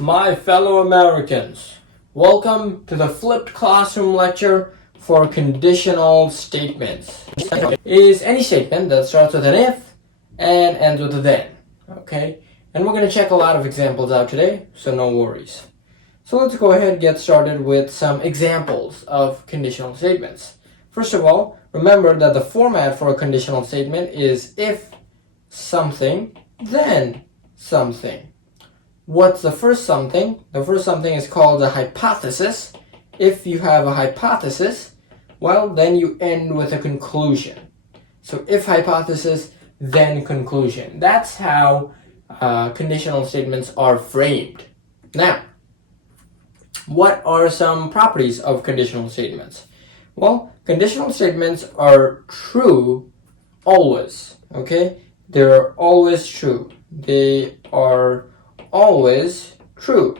My fellow Americans, welcome to the flipped classroom lecture for conditional statements. Is any statement that starts with an if and ends with a then. Okay? And we're going to check a lot of examples out today, so no worries. So let's go ahead and get started with some examples of conditional statements. First of all, remember that the format for a conditional statement is if something, then something. What's the first something? The first something is called a hypothesis. If you have a hypothesis, well, then you end with a conclusion. So if hypothesis, then conclusion. That's how conditional statements are framed. Now, what are some properties of conditional statements? Well, conditional statements are true always, okay? They're always true. They are always true,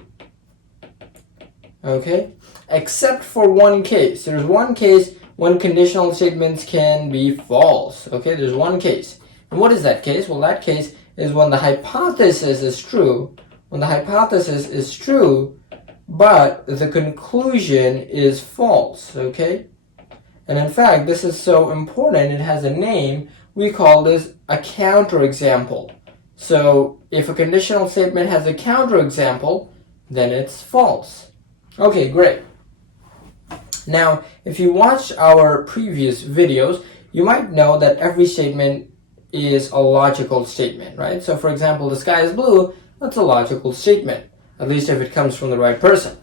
okay? Except for one case. There's one case when conditional statements can be false, okay? There's one case. And what is that case? Well, that case is when the hypothesis is true. When the hypothesis is true, but the conclusion is false, okay? And in fact, this is so important, it has a name. We call this a counterexample. So if a conditional statement has a counterexample, then it's false. Okay, great. Now, if you watched our previous videos, you might know that every statement is a logical statement, right? So for example, the sky is blue, that's a logical statement, at least if it comes from the right person.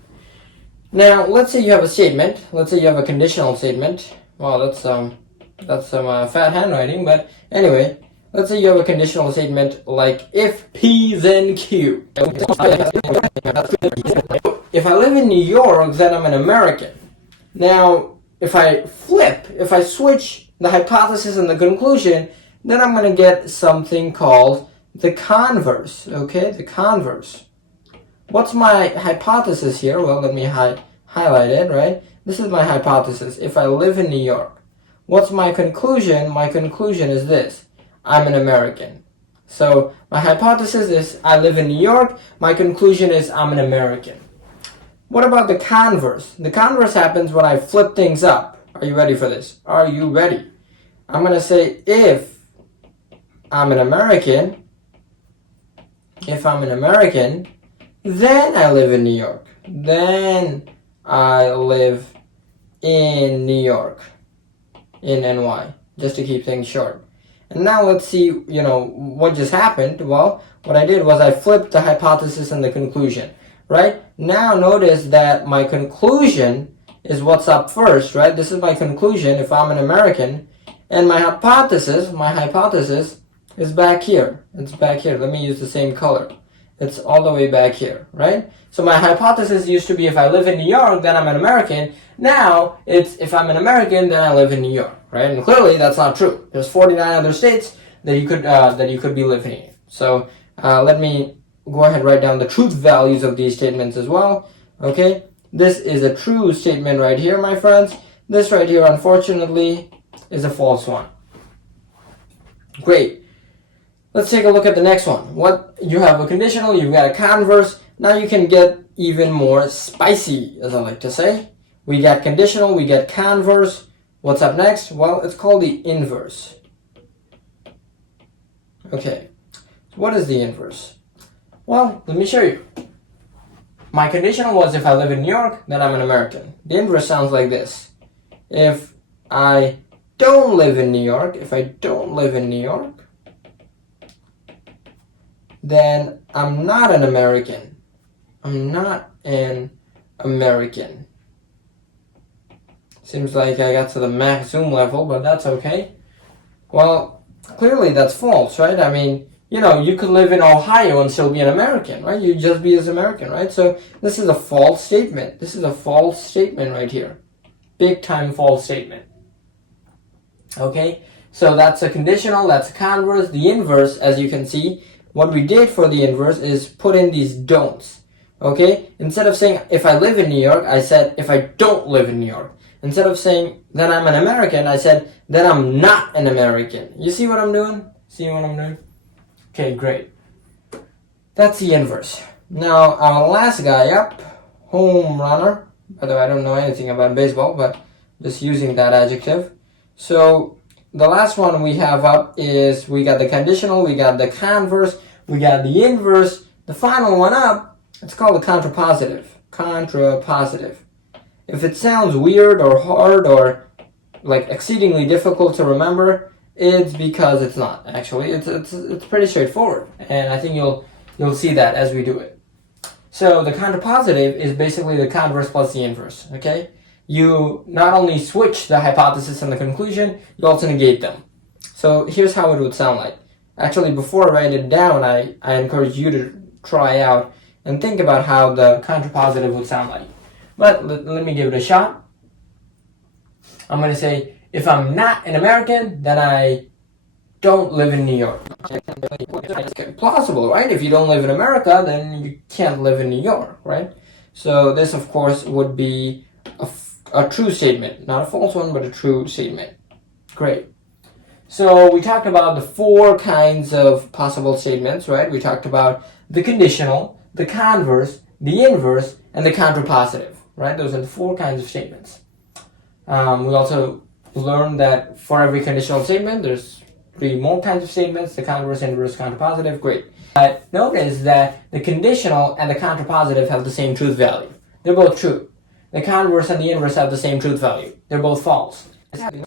Now, let's say you have a statement, let's say you have a conditional statement. Well, that's some fat handwriting, but anyway, let's say you have a conditional statement like if P then Q. If I live in New York, then I'm an American. Now, if I switch the hypothesis and the conclusion, then I'm going to get something called the converse, okay? The converse. What's my hypothesis here? Well, let me highlight it, right? This is my hypothesis. If I live in New York. What's my conclusion? My conclusion is this. I'm an American. So my hypothesis is I live in New York. My conclusion is I'm an American. What about the converse? The converse happens when I flip things up. Are you ready for this? Are you ready? I'm going to say if I'm an American, then I live in New York. Then I live in New York, in NY, just to keep things short. And now let's see, what just happened. Well, what I did was I flipped the hypothesis and the conclusion, right? Now notice that my conclusion is what's up first, right? This is my conclusion if I'm an American. And my hypothesis is back here. It's back here. Let me use the same color. It's all the way back here, right? So my hypothesis used to be if I live in New York, then I'm an American. Now, it's if I'm an American, then I live in New York, right? And clearly, that's not true. There's 49 other states that you could be living in. So let me go ahead and write down the truth values of these statements as well, okay? This is a true statement right here, my friends. This right here, unfortunately, is a false one. Great. Let's take a look at the next one. What you have a conditional, you've got a converse. Now you can get even more spicy, as I like to say. We got conditional, we got converse. What's up next? Well, it's called the inverse. Okay, so what is the inverse? Well, let me show you. My conditional was if I live in New York, then I'm an American. The inverse sounds like this. If I don't live in New York, then I'm not an American. I'm not an American. Seems like I got to the max zoom level, but that's okay. Well, clearly that's false, right? I mean, you could live in Ohio and still be an American, right? You'd just be as American, right? So this is a false statement. This is a false statement right here. Big time false statement. Okay? So that's a conditional, that's a converse. The inverse, as you can see, what we did for the inverse is put in these don'ts. Okay? Instead of saying if I live in New York, I said if I don't live in New York. Instead of saying then I'm an American, I said then I'm not an American. You see what I'm doing? See what I'm doing? Okay, great. That's the inverse. Now, our last guy up, home runner. By the way, I don't know anything about baseball, but just using that adjective. So, the last one we have up is we got the conditional, we got the converse, we got the inverse. The final one up, it's called the contrapositive. Contrapositive. If it sounds weird or hard or like exceedingly difficult to remember, it's because it's not. Actually, it's pretty straightforward, and I think you'll see that as we do it. So the contrapositive is basically the converse plus the inverse. Okay, you not only switch the hypothesis and the conclusion, you also negate them. So here's how it would sound like. Actually, before I write it down, I encourage you to try out and think about how the contrapositive would sound like. But let me give it a shot. I'm going to say, if I'm not an American, then I don't live in New York. Plausible, right? If you don't live in America, then you can't live in New York, right? So this, of course, would be a true statement. Not a false one, but a true statement. Great. So we talked about the 4 kinds of possible statements, right? We talked about the conditional, the converse, the inverse, and the contrapositive, right? Those are the 4 kinds of statements. We also learned that for every conditional statement, there's 3 more kinds of statements: the converse, inverse, contrapositive. Great. But notice that the conditional and the contrapositive have the same truth value. They're both true. The converse and the inverse have the same truth value. They're both false. The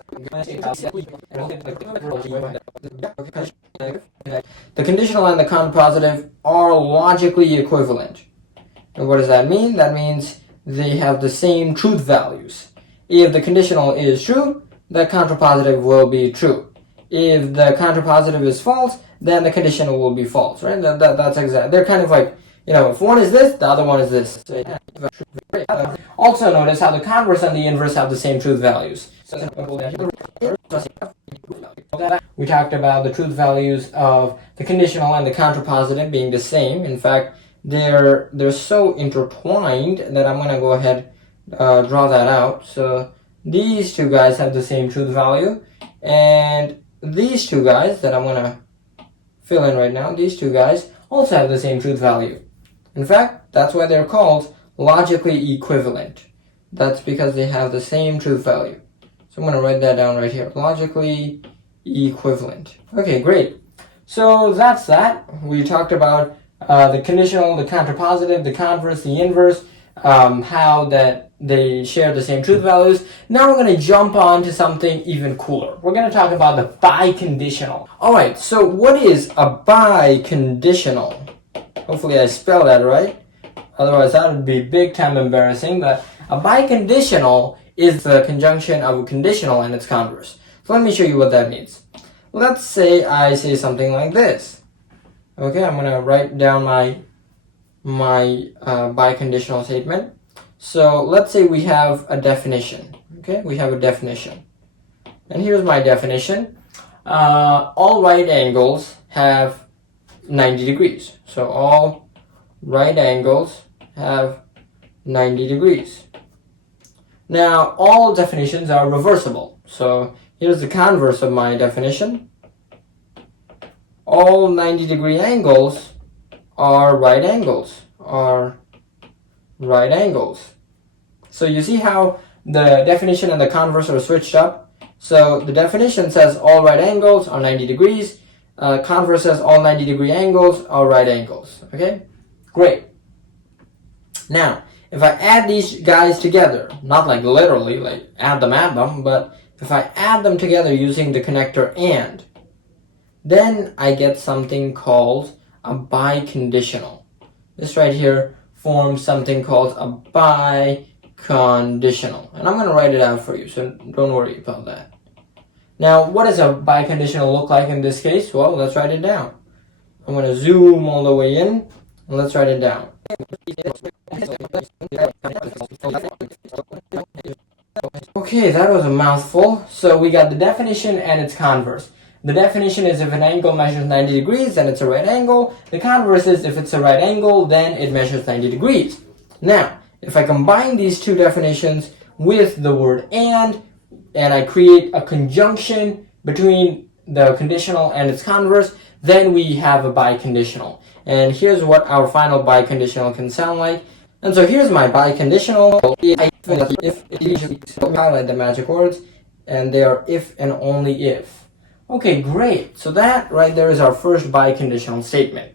conditional and the contrapositive are logically equivalent. And what does that mean? That means they have the same truth values. If the conditional is true, the contrapositive will be true. If the contrapositive is false, then the conditional will be false, right? That's exactly. They're kind of like, if one is this, the other one is this. Also notice how the converse and the inverse have the same truth values. We talked about the truth values of the conditional and the contrapositive being the same. In fact, they're so intertwined that I'm going to go ahead draw that out. So these 2 guys have the same truth value, and these 2 guys that I'm going to fill in right now, these 2 guys also have the same truth value. In fact, that's why they're called logically equivalent. That's because they have the same truth value. So I'm going to write that down right here. Logically equivalent. Okay, great. So that's that. We talked about the conditional, the contrapositive, the converse, the inverse, how that they share the same truth values. Now we're going to jump on to something even cooler. We're going to talk about the biconditional. Alright, so what is a biconditional? Hopefully I spelled that right. Otherwise that would be big time embarrassing. But a biconditional is the conjunction of a conditional and its converse. So let me show you what that means. Let's say I say something like this. Okay, I'm going to write down my biconditional statement. So let's say we have a definition. Okay, we have a definition. And here's my definition. All right angles have 90 degrees. So all right angles have 90 degrees. Now, all definitions are reversible. So here's the converse of my definition. All 90-degree angles are right angles. So you see how the definition and the converse are switched up? So the definition says all right angles are 90 degrees. Converse says all 90-degree angles are right angles. Okay? Great. Now, if I add these guys together, not like literally, like add them, but if I add them together using the connector AND, then I get something called a biconditional. This right here forms something called a biconditional. And I'm going to write it out for you, so don't worry about that. Now, what does a biconditional look like in this case? Well, let's write it down. I'm going to zoom all the way in, and let's write it down. Okay, that was a mouthful. So we got the definition and its converse. The definition is if an angle measures 90 degrees, then it's a right angle. The converse is if it's a right angle, then it measures 90 degrees. Now, if I combine these 2 definitions with the word and I create a conjunction between the conditional and its converse, then we have a biconditional. And here's what our final biconditional can sound like. And so here's my biconditional. If highlight the magic words, and they are if and only if. Okay, great. So that right there is our first biconditional statement.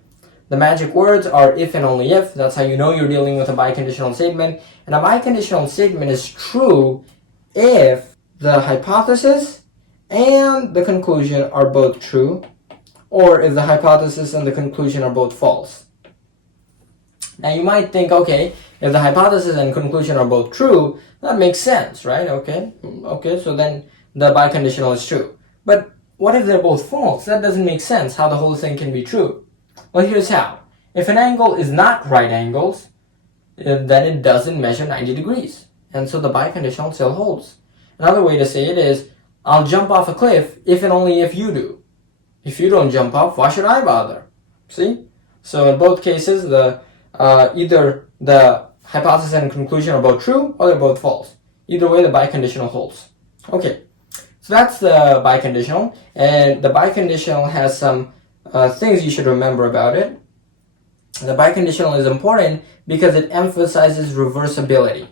The magic words are if and only if. That's how you know you're dealing with a biconditional statement. And a biconditional statement is true if the hypothesis and the conclusion are both true, or if the hypothesis and the conclusion are both false. Now you might think, okay, if the hypothesis and conclusion are both true, that makes sense, right? Okay, so then the biconditional is true. But what if they're both false? That doesn't make sense, how the whole thing can be true. Well, here's how. If an angle is not right angles, then it doesn't measure 90 degrees. And so the biconditional still holds. Another way to say it is, I'll jump off a cliff if and only if you do. If you don't jump off, why should I bother? See? So in both cases, either the hypothesis and conclusion are both true or they're both false. Either way, the biconditional holds. Okay, so that's the biconditional. And the biconditional has some things you should remember about it. The biconditional is important because it emphasizes reversibility,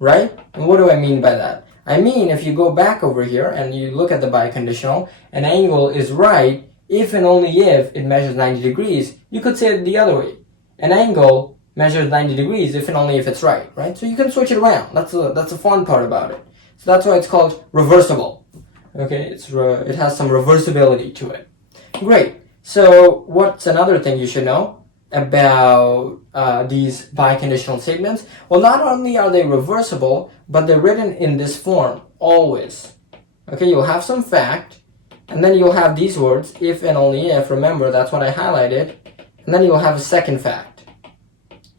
right? And what do I mean by that? I mean, if you go back over here and you look at the biconditional, an angle is right if and only if it measures 90 degrees. You could say it the other way. An angle measures 90 degrees if and only if it's right? So you can switch it around. That's a fun part about it. So that's why it's called reversible. Okay, it has some reversibility to it. Great. So what's another thing you should know about these biconditional statements? Well, not only are they reversible, but they're written in this form, always. Okay, you'll have some fact, and then you'll have these words, if and only if. Remember, that's what I highlighted. And then you'll have a second fact,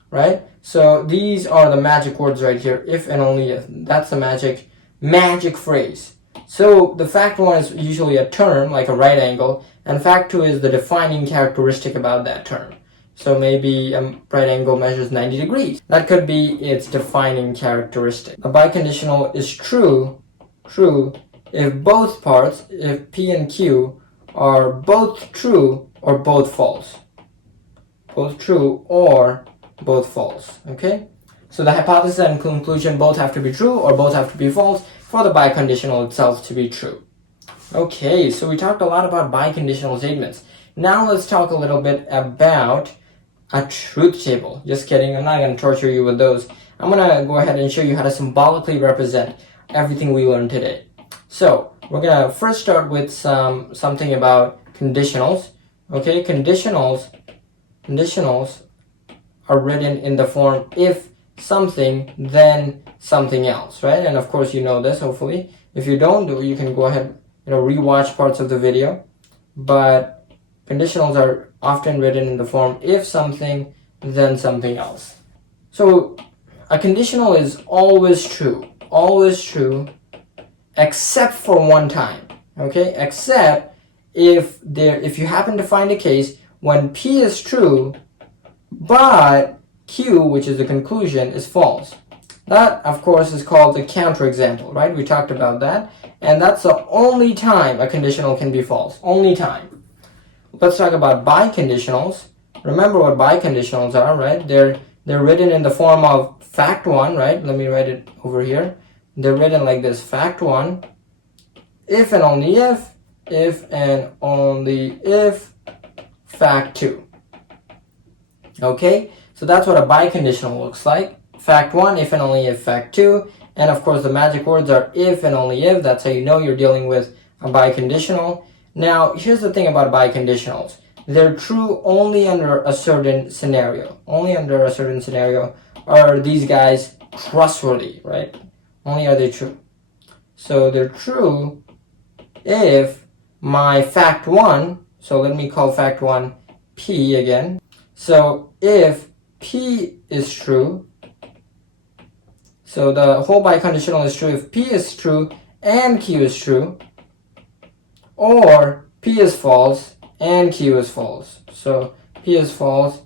right? So these are the magic words right here, if and only if. That's the magic phrase. So the fact one is usually a term, like a right angle, and fact two is the defining characteristic about that term. So maybe a right angle measures 90 degrees. That could be its defining characteristic. A biconditional is true if both parts, if P and Q, are both true or both false. Both true or both false, okay? So the hypothesis and conclusion both have to be true or both have to be false for the biconditional itself to be true. Okay, so we talked a lot about biconditional statements. Now let's talk a little bit about a truth table. Just kidding, I'm not going to torture you with those. I'm going to go ahead and show you how to symbolically represent everything we learned today. So we're going to first start with something about conditionals. Okay, conditionals are written in the form if something, then something else, right? And of course you know this, hopefully. If you don't, you can go ahead, rewatch parts of the video. But conditionals are often written in the form if something, then something else. So a conditional is always true, except for one time, okay? Except if you happen to find a case when P is true, but Q, which is the conclusion, is false. That, of course, is called the counterexample, right? We talked about that. And that's the only time a conditional can be false. Only time. Let's talk about biconditionals. Remember what biconditionals are, right? They're written in the form of fact one, right? Let me write it over here. They're written like this. Fact one, if and only if and only if, fact two. Okay? So that's what a biconditional looks like. Fact one, if and only if, fact two. And of course the magic words are if and only if. That's how you know you're dealing with a biconditional. Now, here's the thing about biconditionals. They're true only under a certain scenario. Only under a certain scenario are these guys trustworthy, right? Only are they true. So they're true if my fact one, so let me call fact one P again. So if P is true, so the whole biconditional is true if P is true and Q is true, or P is false and Q is false. So P is false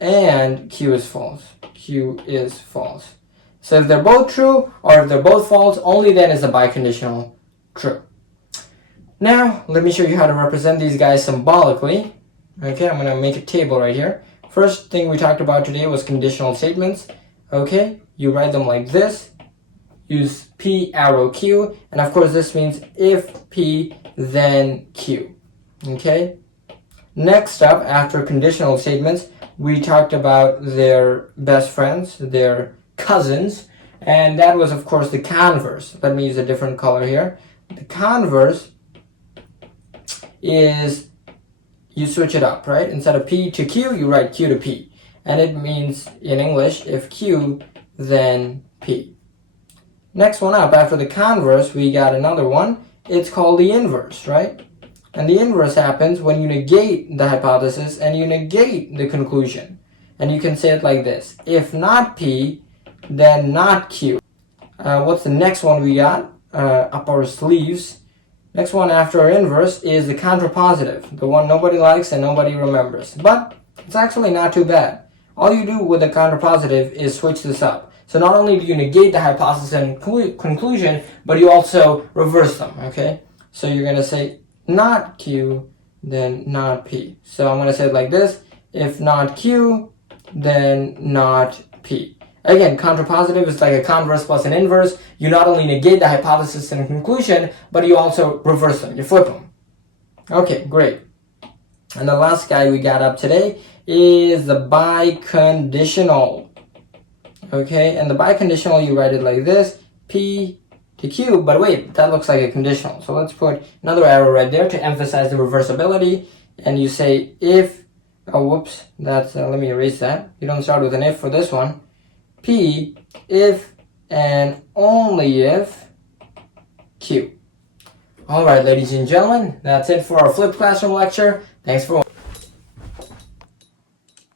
and Q is false. Q is false. So if they're both true or if they're both false, only then is the biconditional true. Now, let me show you how to represent these guys symbolically. Okay, I'm gonna make a table right here. First thing we talked about today was conditional statements. Okay, you write them like this. Use P arrow Q, and of course this means if P then Q. Okay. Next up, after conditional statements, we talked about their best friends, their cousins, and that was of course the converse. Let me use a different color here. The converse is you switch it up, right? Instead of P to Q, you write Q to P. And it means in English, if Q, then P. Next one up, after the converse, we got another one. It's called the inverse, right? And the inverse happens when you negate the hypothesis and you negate the conclusion. And you can say it like this. If not P, then not Q. What's the next one we got up our sleeves? Next one after our inverse is the contrapositive, the one nobody likes and nobody remembers. But it's actually not too bad. All you do with the contrapositive is switch this up. So not only do you negate the hypothesis and conclusion, but you also reverse them, okay? So you're going to say not Q, then not P. So I'm going to say it like this. If not Q, then not P. Again, contrapositive is like a converse plus an inverse. You not only negate the hypothesis and conclusion, but you also reverse them. You flip them. Okay, great. And the last guy we got up today is the biconditional. Okay, and the biconditional, you write it like this. P to Q, but wait, that looks like a conditional. So let's put another arrow right there to emphasize the reversibility. And you say if, oh, whoops, that's, let me erase that. You don't start with an if for this one. P, if and only if Q. Alright, ladies and gentlemen, that's it for our flipped classroom lecture. Thanks for watching.